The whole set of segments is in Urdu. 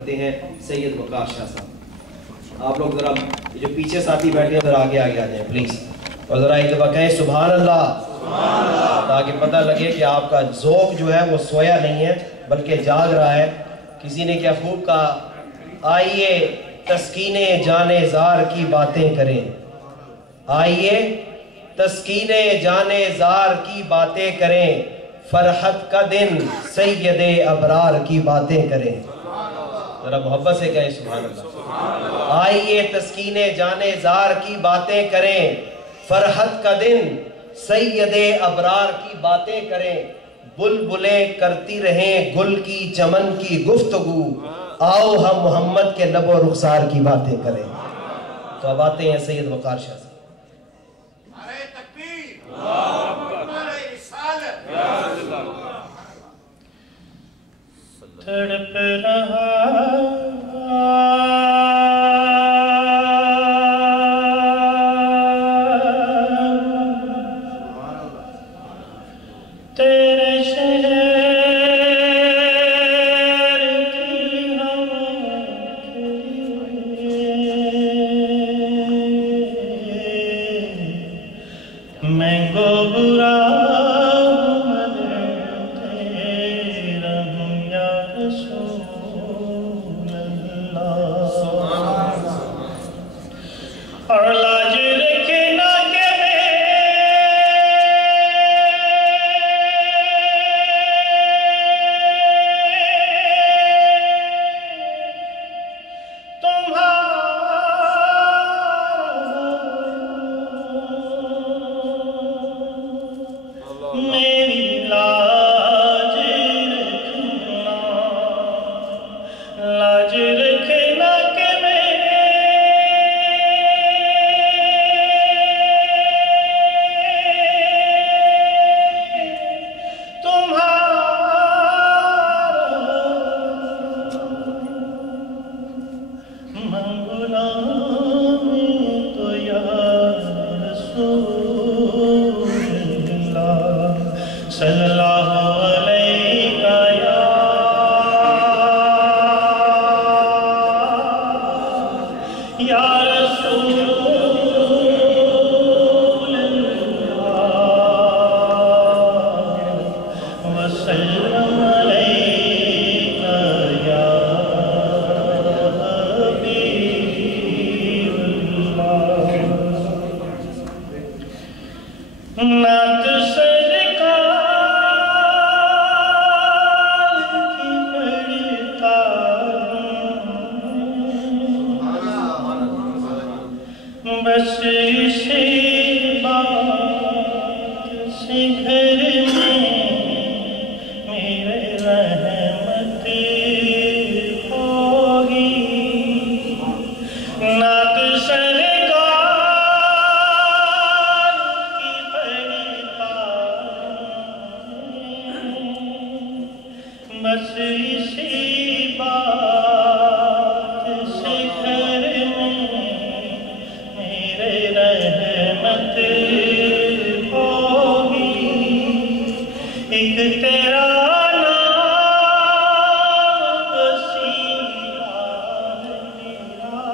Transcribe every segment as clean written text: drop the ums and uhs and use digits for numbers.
ہیں سید وقار شاہ صاحب. آپ لوگ ذرا جو پیچھے ساتھی بیٹھے ہیں ذرا آگے آ جائیں پلیز, اور ذرا ایک دفعہ کہیں سبحان اللہ, تاکہ پتہ لگے کہ آپ کا ذوق جو ہے وہ سویا نہیں ہے بلکہ جاگ رہا ہے. کسی نے کیا خوب کہا, آئیے تسکین جان زار کی باتیں کریں, آئیے تسکین جان زار کی باتیں کریں, فرحت کا دن سید ابرار کی باتیں کریں. ذرا محبت سے کہیں سبحان اللہ. آئیے تسکین جان زار کی باتیں کریں, فرحت کا دن سید ابرار کی باتیں کریں. بلبلیں کرتی رہیں گل کی چمن کی گفتگو, آؤ ہم محمد کے لب و رخسار کی باتیں کریں. تو اب آتے ہیں سید وقار شاہ صاحب. نعرہ تکبیر, نعرہ رسالت. تڑپ رہا تیرے شہر کی ہوا کے میں گو برا اور لاج رکھنا کہ میں تمہارا میری لاج رکھنا, لاج رکھنا کہ صلی اللہ علیہ یا رسول اللہ وسلم علیہ یا حبیب اللہ. نعت بس اسی بات سے گھر میں میرے رحمت ہوگی. نعت سرکار کی پڑھتا بس اسی بات سے گھر میں رحمت ہوگی. ایک تیرا نام وسیلہ میرا,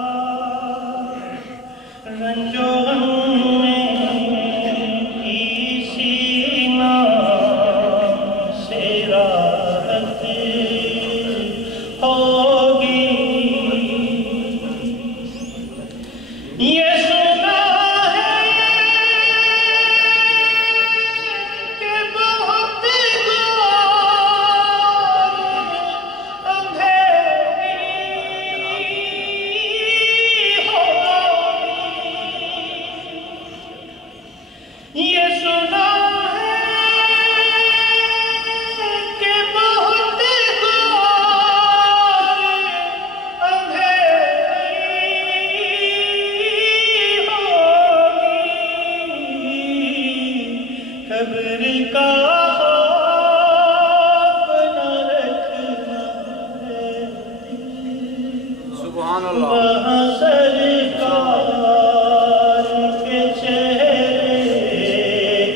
رنج و غم میں اسی نام سے راحت ہوگی. یہ سنا ہے کہ بہت اندھیری ہوگی. یہ سنا ہے کہ بہت قبر کا خوف نہ رکھنا ہے, سبحان اللہ. وہاں سرکار کے چہرے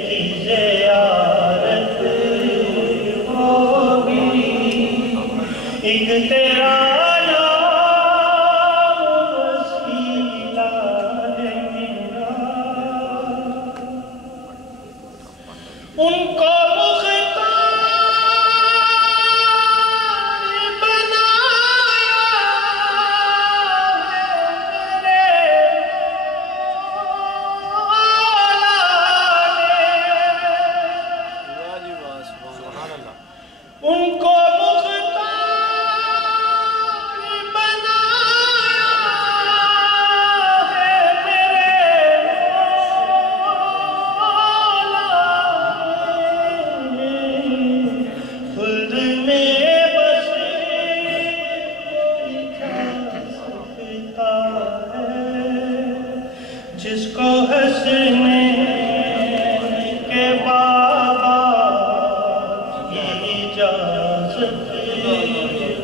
کی زیارت ہوگی. ایک تیرا نام جس کو ہنسنے کے بابا کی اجازت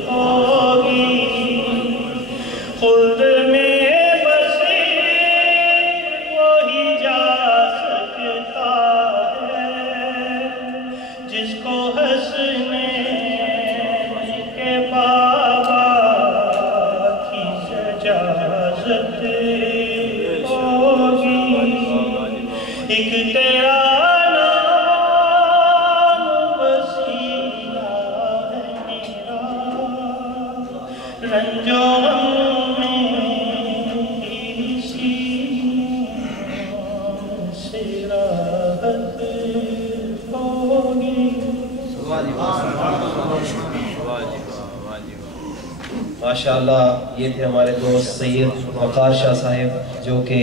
ہوگی خود میں بسی وہی جا سکتا ہے جس کو ہنسنے کے بابا کی اجازت ایک تیرا نام وسیلہ ہے میرا رنجو غم میں سینوں سے راحت ہوگی. ماشاءاللہ یہ تھے ہمارے دوست سید وقار شاہ صاحب جو کہ